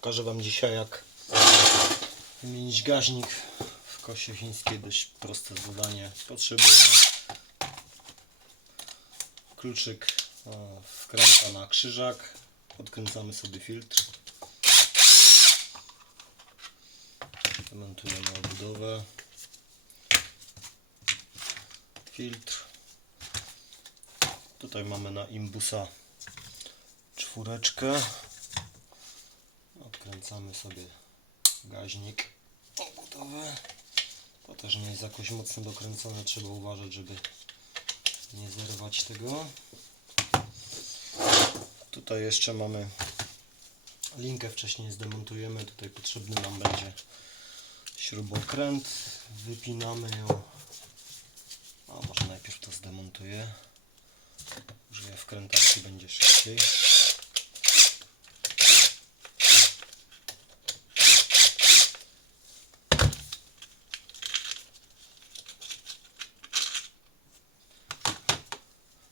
Pokażę Wam dzisiaj jak wymienić gaźnik w kosie chińskiej. Dość proste zadanie. Potrzebujemy kluczyk e, wkręta na krzyżak. Odkręcamy sobie filtr. Demontujemy obudowę. Filtr. Tutaj mamy na imbusa czwóreczkę. Odkręcamy sobie gaźnik obudowy. To też nie jest jakoś mocno dokręcone, trzeba uważać, żeby nie zerwać tego. Tutaj jeszcze mamy linkę wcześniej zdemontujemy. Tutaj potrzebny nam będzie śrubokręt. Wypinamy ją. A może najpierw to zdemontuję. Użyję wkrętarki, będzie szybciej.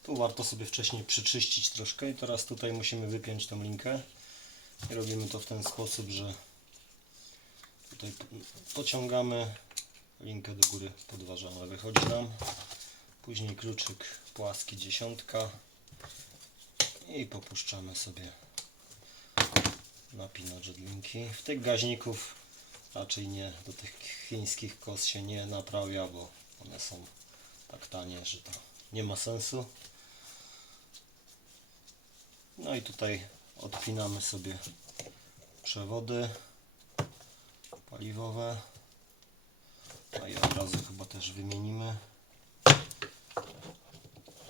Tu warto sobie wcześniej przyczyścić troszkę i teraz tutaj musimy wypiąć tą linkę. I robimy to w ten sposób, że tutaj po- pociągamy linkę do góry, podważamy. Wychodzi nam. Później kluczyk płaski dziesiątka i popuszczamy sobie napinacz od linki. W tych gaźników raczej nie, do tych chińskich kos się nie naprawia, bo one są tak tanie, że to nie ma sensu. No i tutaj odpinamy sobie przewody paliwowe. A i od razu chyba też wymienimy.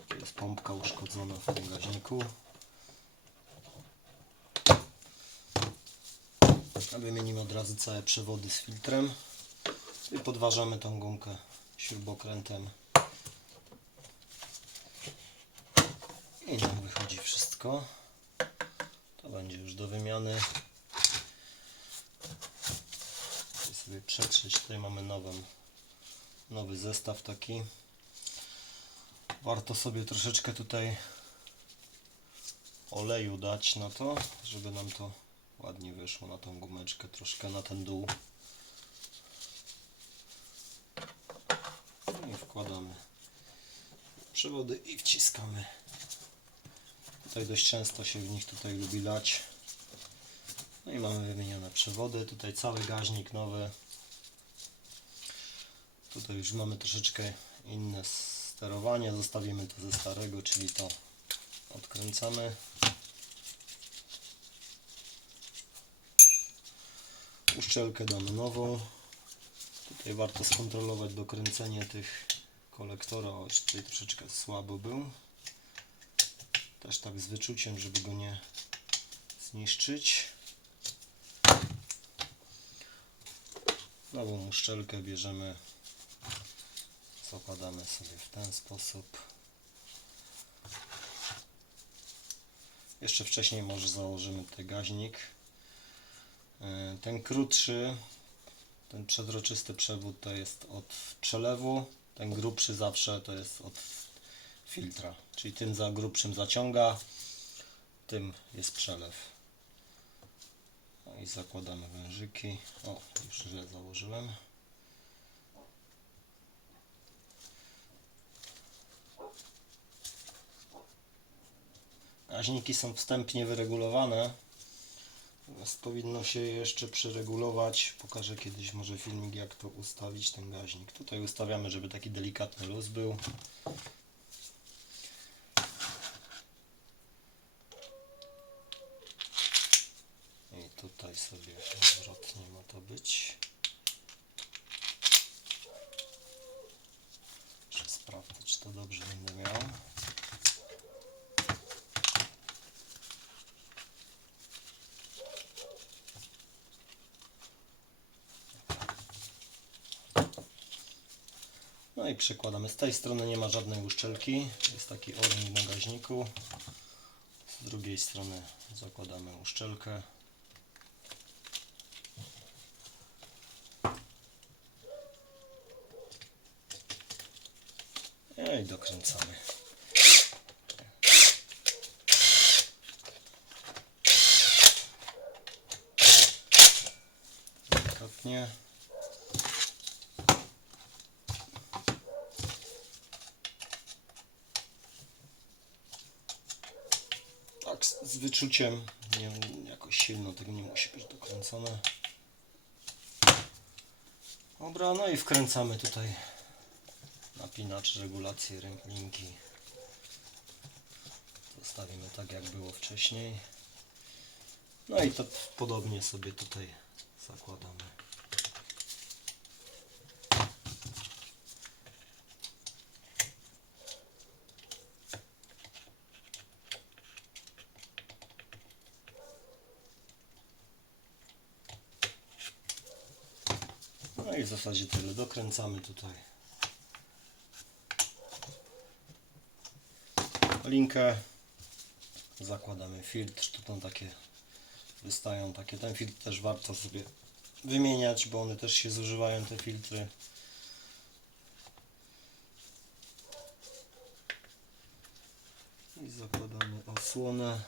Tu jest pompka uszkodzona w tym gaźniku. Wymienimy od razu całe przewody z filtrem i podważamy tą gumkę śrubokrętem i nam wychodzi wszystko będzie już do wymiany. Tutaj sobie przetrzeć tutaj mamy nową, nowy zestaw taki. Warto sobie troszeczkę tutaj oleju dać na to żeby nam to ładnie wyszło na tą gumeczkę troszkę na ten dół. No i wkładamy przewody i wciskamy Tutaj dość często się w nich tutaj lubi lać. No i mamy wymienione przewody. Tutaj cały gaźnik nowy. Tutaj już mamy troszeczkę inne sterowanie. Zostawimy to ze starego, czyli to odkręcamy. Uszczelkę damy nową. Tutaj warto skontrolować dokręcenie tych kolektora. O, tutaj troszeczkę słabo był też tak z wyczuciem, żeby go nie zniszczyć. Nową uszczelkę bierzemy, zakładamy sobie w ten sposób. Jeszcze wcześniej może założymy ten gaźnik. Yy, Ten krótszy, ten przezroczysty przewód to jest od przelewu, ten grubszy zawsze to jest od filtra, czyli tym za grubszym zaciąga, tym jest przelew. No i zakładamy wężyki. O, już źle założyłem. Gaźniki są wstępnie wyregulowane. Natomiast powinno się je jeszcze przyregulować. Pokażę kiedyś może filmik jak to ustawić ten gaźnik. Tutaj ustawiamy, żeby taki delikatny luz był. I tutaj sobie odwrotnie ma to być. Muszę sprawdzić, czy to dobrze będę miał. No i przekładamy. Z tej strony nie ma żadnej uszczelki. Jest taki o-ring na gaźniku. Z drugiej strony zakładamy uszczelkę. No i dokręcamy. delikatnie. Tak, z, wyczuciem, nie, jakoś silno tego nie musi być dokręcone. Dobra, no i wkręcamy tutaj napinacz, regulację rę- linki. Zostawimy tak jak było wcześniej. No i to podobnie sobie tutaj zakładamy. I w zasadzie tyle. Dokręcamy tutaj linkę. Zakładamy filtr. Tu tam takie wystają takie. Ten filtr też warto sobie wymieniać, bo one też się zużywają te filtry. I zakładamy osłonę.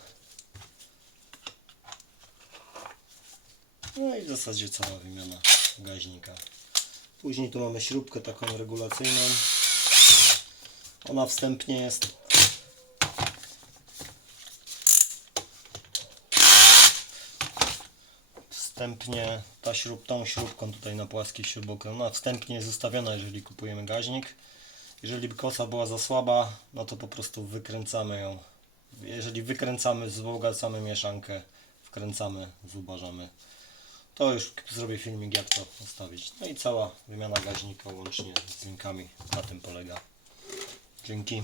No i w zasadzie cała wymiana gaźnika. Później tu mamy śrubkę taką regulacyjną. Ona wstępnie jest wstępnie ta śrub, tą śrubką tutaj na płaskiej śrubokręt, ona wstępnie jest ustawiona, jeżeli kupujemy gaźnik. Jeżeli kosa była za słaba, no to po prostu wykręcamy ją. Jeżeli wykręcamy, wzbogacamy mieszankę, wkręcamy, zubażamy. To już zrobię filmik jak to ustawić. No i cała wymiana gaźnika łącznie z linkami na tym polega. Dzięki.